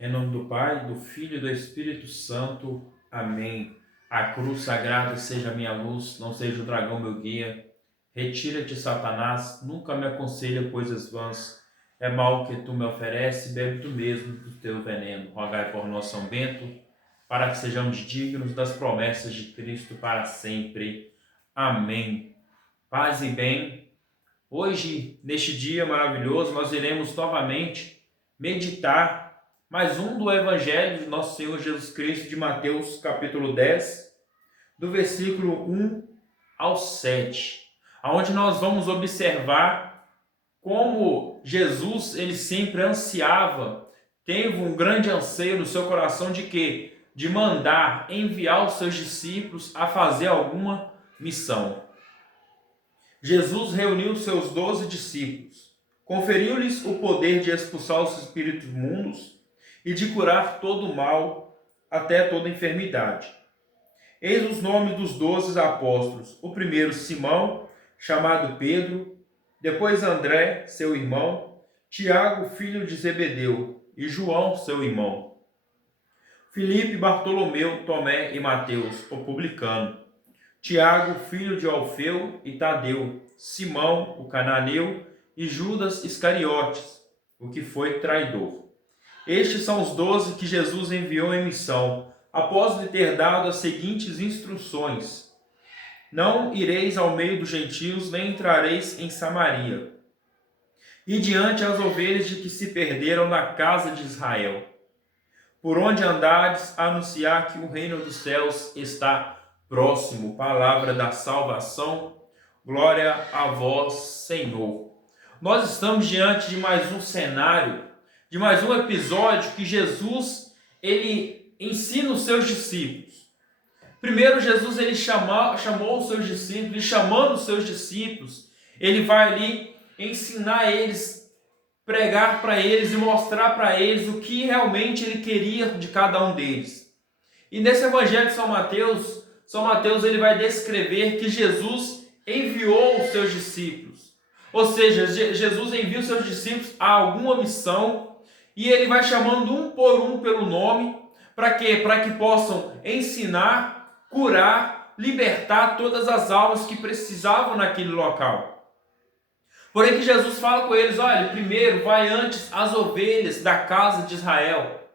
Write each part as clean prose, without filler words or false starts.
Em nome do Pai, do Filho e do Espírito Santo. Amém. A cruz sagrada seja minha luz, não seja o dragão meu guia. Retira-te, Satanás, nunca me aconselha coisas vãs. É mal que tu me ofereces, bebe tu mesmo do teu veneno. Rogai por nós, São Bento, para que sejamos dignos das promessas de Cristo para sempre. Amém. Paz e bem. Hoje, neste dia maravilhoso, nós iremos novamente meditar mais um do Evangelho de Nosso Senhor Jesus Cristo, de Mateus, capítulo 10, do versículo 1 ao 7, onde nós vamos observar como Jesus, ele sempre ansiava, teve um grande anseio no seu coração de quê? De mandar, enviar os seus discípulos a fazer alguma missão. Jesus reuniu seus 12 discípulos, conferiu-lhes o poder de expulsar os espíritos imundos e de curar todo o mal, até toda enfermidade. Eis os nomes dos 12 apóstolos. O primeiro, Simão, chamado Pedro, depois André, seu irmão, Tiago, filho de Zebedeu, e João, seu irmão, Filipe, Bartolomeu, Tomé e Mateus, o publicano, Tiago, filho de Alfeu e Tadeu, Simão, o cananeu, e Judas Iscariotes, o que foi traidor. Estes são os 12 que Jesus enviou em missão, após lhe ter dado as seguintes instruções: não ireis ao meio dos gentios, nem entrareis em Samaria. E diante as ovelhas de que se perderam na casa de Israel. Por onde andardes, anunciar que o reino dos céus está próximo. Palavra da salvação. Glória a vós, Senhor. Nós estamos diante de mais um cenário, de mais um episódio que Jesus, ele ensina os seus discípulos. Primeiro, Jesus, ele chamou os seus discípulos, e chamando os seus discípulos, ele vai ali ensinar eles, pregar para eles e mostrar para eles o que realmente ele queria de cada um deles. E nesse Evangelho de São Mateus ele vai descrever que Jesus enviou os seus discípulos. Ou seja, Jesus envia os seus discípulos a alguma missão e ele vai chamando um por um pelo nome. Para quê? Para que possam ensinar, curar, libertar todas as almas que precisavam naquele local. Porém que Jesus fala com eles: olha, primeiro vai antes as ovelhas da casa de Israel.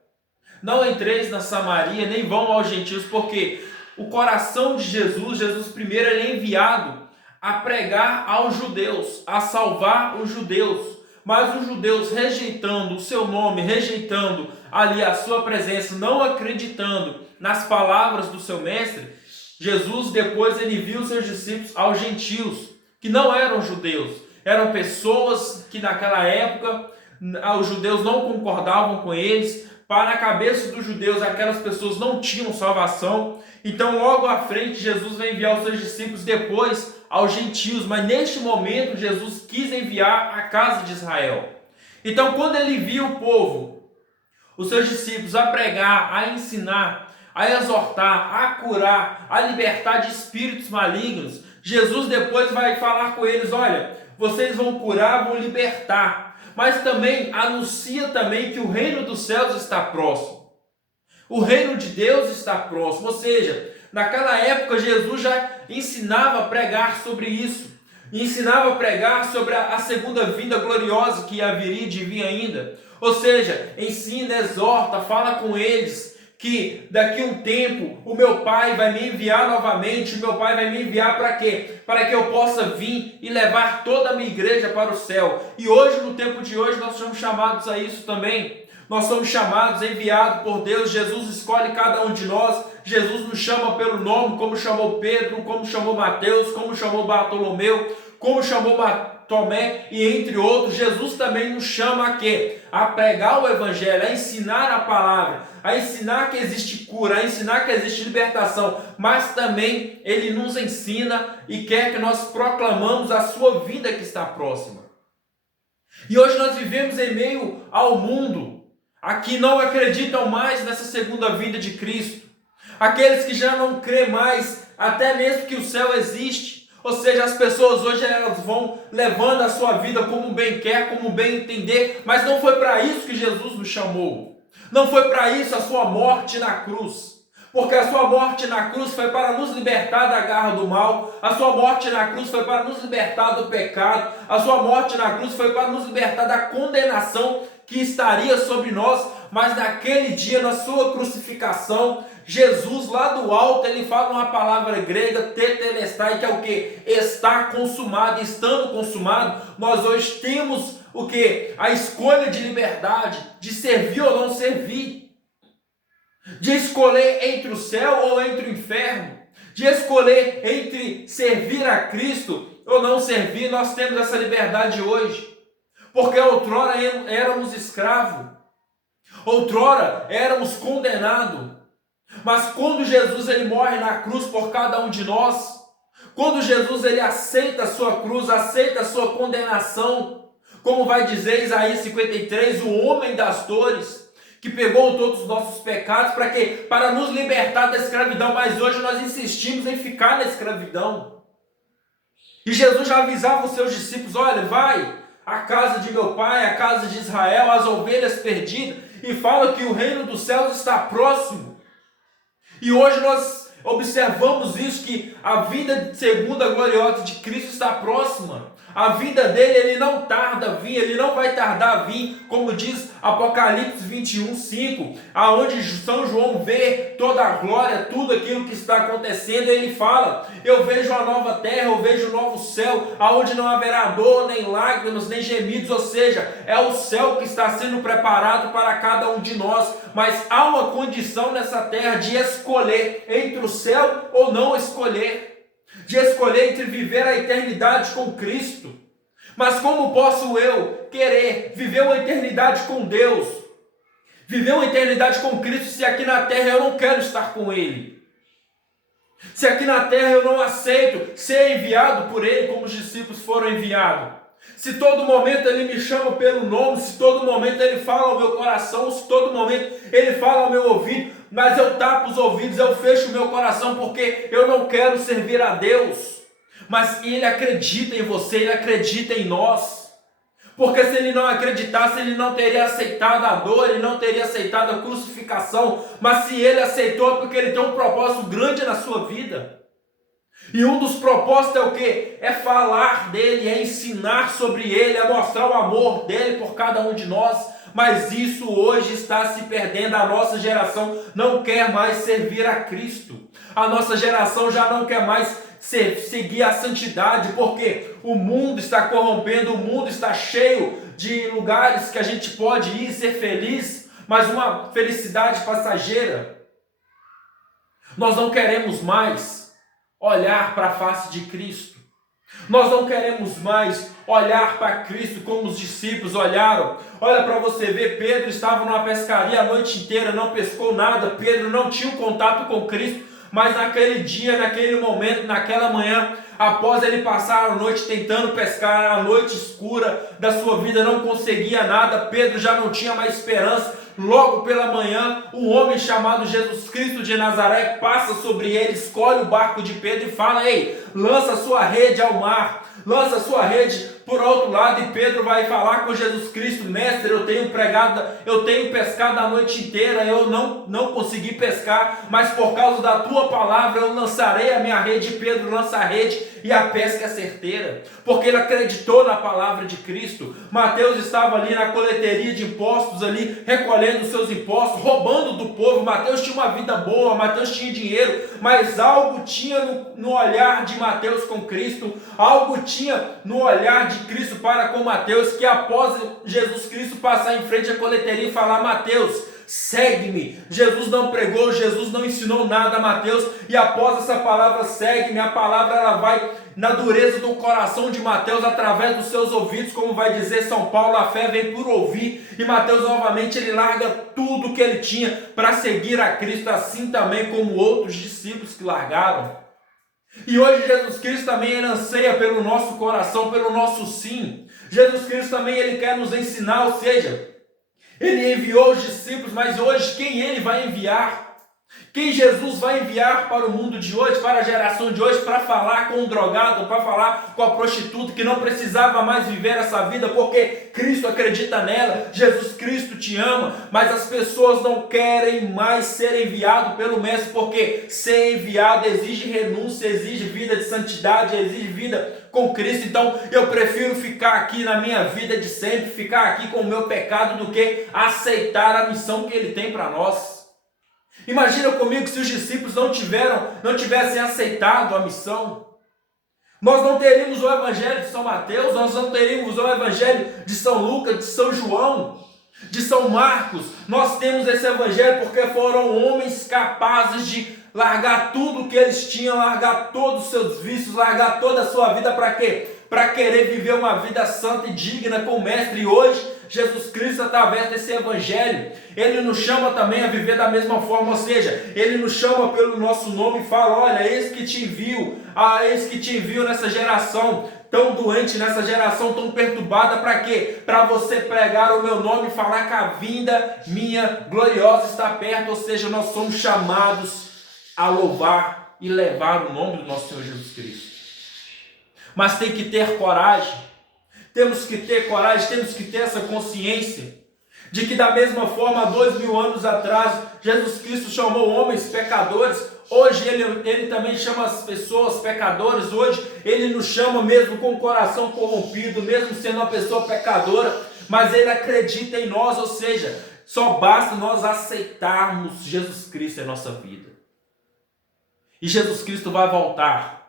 Não entreis na Samaria, nem vão aos gentios, porque o coração de Jesus primeiro ele é enviado a pregar aos judeus, a salvar os judeus. Mas os judeus rejeitando o seu nome, rejeitando ali a sua presença, não acreditando nas palavras do seu mestre, Jesus depois ele viu os seus discípulos aos gentios, que não eram judeus, eram pessoas que naquela época os judeus não concordavam com eles. Para a cabeça dos judeus, aquelas pessoas não tinham salvação. Então logo à frente Jesus vai enviar os seus discípulos depois aos gentios, mas neste momento Jesus quis enviar a casa de Israel. Então quando ele viu o povo, os seus discípulos, a pregar, a ensinar, a exortar, a curar, a libertar de espíritos malignos, Jesus depois vai falar com eles: olha, vocês vão curar, vão libertar, mas também anuncia também que o reino dos céus está próximo. O reino de Deus está próximo, ou seja, naquela época Jesus já ensinava a pregar sobre isso, ensinava a pregar sobre a segunda vinda gloriosa que haveria de vir ainda. Ou seja, ensina, exorta, fala com eles que daqui a um tempo o meu Pai vai me enviar novamente. O meu Pai vai me enviar para quê? Para que eu possa vir e levar toda a minha igreja para o céu. E hoje, no tempo de hoje, nós somos chamados a isso também. Nós somos chamados, enviados por Deus. Jesus escolhe cada um de nós. Jesus nos chama pelo nome, como chamou Pedro, como chamou Mateus, como chamou Bartolomeu, como chamou Tomé e entre outros. Jesus também nos chama a quê? A pregar o Evangelho, a ensinar a palavra, a ensinar que existe cura, a ensinar que existe libertação, mas também Ele nos ensina e quer que nós proclamamos a sua vida que está próxima. E hoje nós vivemos em meio ao mundo, aqui não acreditam mais nessa segunda vinda de Cristo, aqueles que já não crêem mais, até mesmo que o céu existe. Ou seja, as pessoas hoje elas vão levando a sua vida como bem quer, como bem entender, mas não foi para isso que Jesus nos chamou. Não foi para isso a sua morte na cruz. Porque a sua morte na cruz foi para nos libertar da garra do mal, a sua morte na cruz foi para nos libertar do pecado, a sua morte na cruz foi para nos libertar da condenação que estaria sobre nós, mas naquele dia, na sua crucificação, Jesus lá do alto, ele fala uma palavra grega, tetelestai, que é o que? Está consumado. Estando consumado, nós hoje temos o que? A escolha de liberdade, de servir ou não servir, de escolher entre o céu ou entre o inferno, de escolher entre servir a Cristo ou não servir. Nós temos essa liberdade hoje, porque outrora éramos escravos, outrora éramos condenados, mas quando Jesus ele morre na cruz por cada um de nós, quando Jesus ele aceita a sua cruz, aceita a sua condenação, como vai dizer Isaías 53, o homem das dores, que pegou todos os nossos pecados, para quê? Para nos libertar da escravidão, mas hoje nós insistimos em ficar na escravidão. E Jesus já avisava os seus discípulos, olha, vai à casa de meu pai, à casa de Israel, às ovelhas perdidas, e fala que o reino dos céus está próximo. E hoje nós observamos isso, que a vinda segunda gloriosa de Cristo está próxima. A vinda dele, ele não tarda a vir, ele não vai tardar a vir, como diz Apocalipse 21, 5, aonde São João vê toda a glória, tudo aquilo que está acontecendo, ele fala, eu vejo a nova terra, eu vejo o novo céu, aonde não haverá dor, nem lágrimas, nem gemidos, ou seja, é o céu que está sendo preparado para cada um de nós, mas há uma condição nessa terra de escolher entre o céu ou não escolher, de escolher entre viver a eternidade com Cristo. Mas como posso eu querer viver uma eternidade com Deus, viver uma eternidade com Cristo, se aqui na terra eu não quero estar com Ele? Se aqui na terra eu não aceito ser enviado por Ele como os discípulos foram enviados? Se todo momento Ele me chama pelo nome, se todo momento Ele fala ao meu coração, se todo momento Ele fala ao meu ouvido, mas eu tapo os ouvidos, eu fecho o meu coração porque eu não quero servir a Deus. Mas Ele acredita em você, Ele acredita em nós. Porque se Ele não acreditasse, Ele não teria aceitado a dor, Ele não teria aceitado a crucificação. Mas se Ele aceitou, é porque Ele tem um propósito grande na sua vida. E um dos propósitos é o quê? É falar dele, é ensinar sobre ele, é mostrar o amor dele por cada um de nós. Mas isso hoje está se perdendo. A nossa geração não quer mais servir a Cristo. A nossa geração já não quer mais seguir a santidade, porque o mundo está corrompendo, o mundo está cheio de lugares que a gente pode ir ser feliz, mas uma felicidade passageira. Nós não queremos mais olhar para a face de Cristo. Nós não queremos mais olhar para Cristo como os discípulos olharam. Olha para você ver, Pedro estava numa pescaria a noite inteira, não pescou nada. Pedro não tinha um contato com Cristo, mas naquele dia, naquele momento, naquela manhã, após ele passar a noite tentando pescar, a noite escura da sua vida, não conseguia nada, Pedro já não tinha mais esperança. Logo pela manhã, um homem chamado Jesus Cristo de Nazaré passa sobre ele, escolhe o barco de Pedro e fala, ei, lança sua rede ao mar, lança sua rede por outro lado, e Pedro vai falar com Jesus Cristo, mestre, eu tenho pescado a noite inteira, eu não consegui pescar, mas por causa da tua palavra eu lançarei a minha rede. Pedro lança a rede e a pesca é certeira, porque ele acreditou na palavra de Cristo. Mateus estava ali na coleteria de impostos, ali recolhendo os seus impostos, roubando do povo. Mateus tinha uma vida boa, Mateus tinha dinheiro, mas algo tinha no olhar de Mateus com Cristo, algo tinha no olhar de Cristo para com Mateus, que após Jesus Cristo passar em frente à coleteria e falar, Mateus, segue-me. Jesus não pregou, Jesus não ensinou nada a Mateus, e após essa palavra, segue-me, a palavra ela vai na dureza do coração de Mateus, através dos seus ouvidos, como vai dizer São Paulo, a fé vem por ouvir, e Mateus novamente ele larga tudo que ele tinha para seguir a Cristo, assim também como outros discípulos que largaram. E hoje Jesus Cristo também ele anseia pelo nosso coração, pelo nosso sim. Jesus Cristo também ele quer nos ensinar, ou seja, ele enviou os discípulos, mas hoje quem ele vai enviar? Quem Jesus vai enviar para o mundo de hoje, para a geração de hoje, para falar com o drogado, para falar com a prostituta que não precisava mais viver essa vida, porque Cristo acredita nela, Jesus Cristo te ama, mas as pessoas não querem mais ser enviado pelo Mestre, porque ser enviado exige renúncia, exige vida de santidade, exige vida com Cristo. Então eu prefiro ficar aqui na minha vida de sempre, ficar aqui com o meu pecado, do que aceitar a missão que Ele tem para nós. Imagina comigo se os discípulos não tivessem aceitado a missão. Nós não teríamos o Evangelho de São Mateus, nós não teríamos o Evangelho de São Lucas, de São João, de São Marcos. Nós temos esse Evangelho porque foram homens capazes de largar tudo que eles tinham, largar todos os seus vícios, largar toda a sua vida para quê? Para querer viver uma vida santa e digna com o Mestre. E hoje, Jesus Cristo, através desse Evangelho, Ele nos chama também a viver da mesma forma, ou seja, Ele nos chama pelo nosso nome e fala: olha, eis que te envio nessa geração tão doente, nessa geração tão perturbada, para quê? Para você pregar o meu nome e falar que a vinda minha gloriosa está perto, ou seja, nós somos chamados a louvar e levar o nome do nosso Senhor Jesus Cristo. Mas tem que ter coragem, temos que ter coragem, temos que ter essa consciência de que da mesma forma, há 2000 anos atrás, Jesus Cristo chamou homens pecadores, hoje ele também chama as pessoas pecadoras, hoje Ele nos chama mesmo com o coração corrompido, mesmo sendo uma pessoa pecadora, mas Ele acredita em nós, ou seja, só basta nós aceitarmos Jesus Cristo em nossa vida. E Jesus Cristo vai voltar.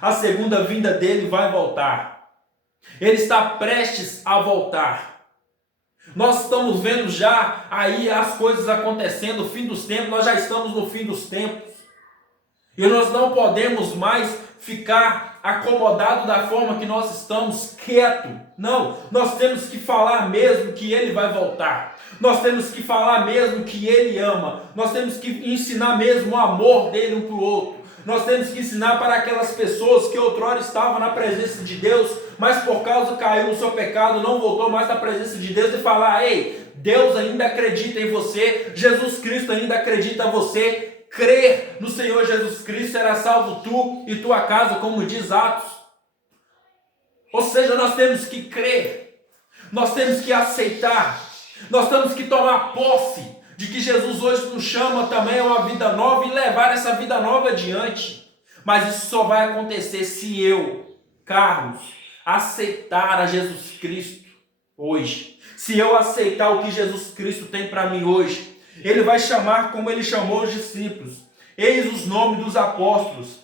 A segunda vinda dele vai voltar. Ele está prestes a voltar. Nós estamos vendo já aí as coisas acontecendo, o fim dos tempos, nós já estamos no fim dos tempos. E nós não podemos mais ficar acomodados da forma que nós estamos, quieto. Não, nós temos que falar mesmo que Ele vai voltar. Nós temos que falar mesmo que Ele ama. Nós temos que ensinar mesmo o amor dele um para o outro. Nós temos que ensinar para aquelas pessoas que outrora estavam na presença de Deus, mas por causa caiu no seu pecado, não voltou mais na presença de Deus, e falar: ei, Deus ainda acredita em você, Jesus Cristo ainda acredita em você. Crer no Senhor Jesus Cristo, será salvo tu e tua casa, como diz Atos. Ou seja, nós temos que crer, nós temos que aceitar, nós temos que tomar posse de que Jesus hoje nos chama também a uma vida nova e levar essa vida nova adiante. Mas isso só vai acontecer se eu, Carlos, aceitar a Jesus Cristo hoje. Se eu aceitar o que Jesus Cristo tem para mim hoje. Ele vai chamar como Ele chamou os discípulos. Eis os nomes dos apóstolos: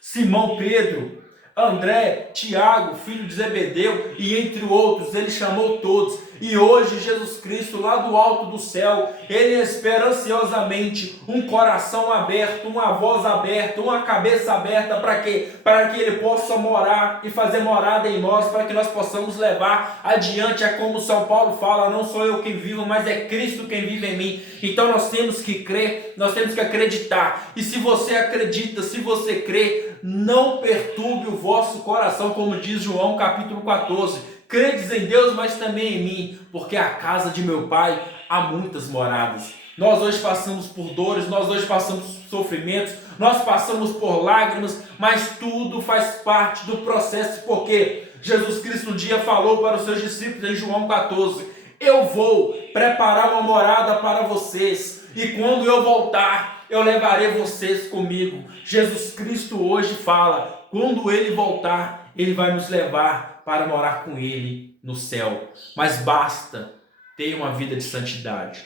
Simão Pedro, André, Tiago, filho de Zebedeu, e entre outros. Ele chamou todos. E hoje Jesus Cristo, lá do alto do céu, Ele espera ansiosamente um coração aberto, uma voz aberta, uma cabeça aberta. Para quê? Para que Ele possa morar e fazer morada em nós, para que nós possamos levar adiante. É como São Paulo fala: não sou eu quem vivo, mas é Cristo quem vive em mim. Então nós temos que crer, nós temos que acreditar. E se você acredita, se você crê, não perturbe o vosso coração, como diz João capítulo 14. Credes em Deus, mas também em mim, porque a casa de meu Pai há muitas moradas. Nós hoje passamos por dores, nós hoje passamos por sofrimentos, nós passamos por lágrimas, mas tudo faz parte do processo, porque Jesus Cristo um dia falou para os seus discípulos em João 14: eu vou preparar uma morada para vocês, e quando eu voltar, eu levarei vocês comigo. Jesus Cristo hoje fala: quando Ele voltar, Ele vai nos levar para morar com Ele no céu. Mas basta ter uma vida de santidade.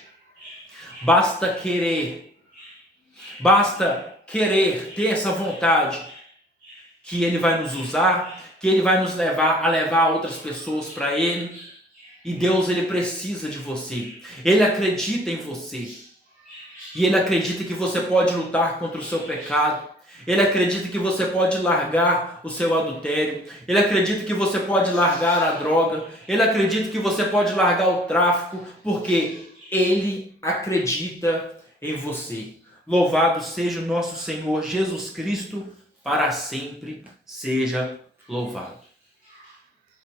Basta querer ter essa vontade, que Ele vai nos usar, que Ele vai nos levar a levar outras pessoas para Ele. E Deus, Ele precisa de você. Ele acredita em você. E Ele acredita que você pode lutar contra o seu pecado. Ele acredita que você pode largar o seu adultério. Ele acredita que você pode largar a droga. Ele acredita que você pode largar o tráfico, porque Ele acredita em você. Louvado seja o nosso Senhor Jesus Cristo, para sempre seja louvado.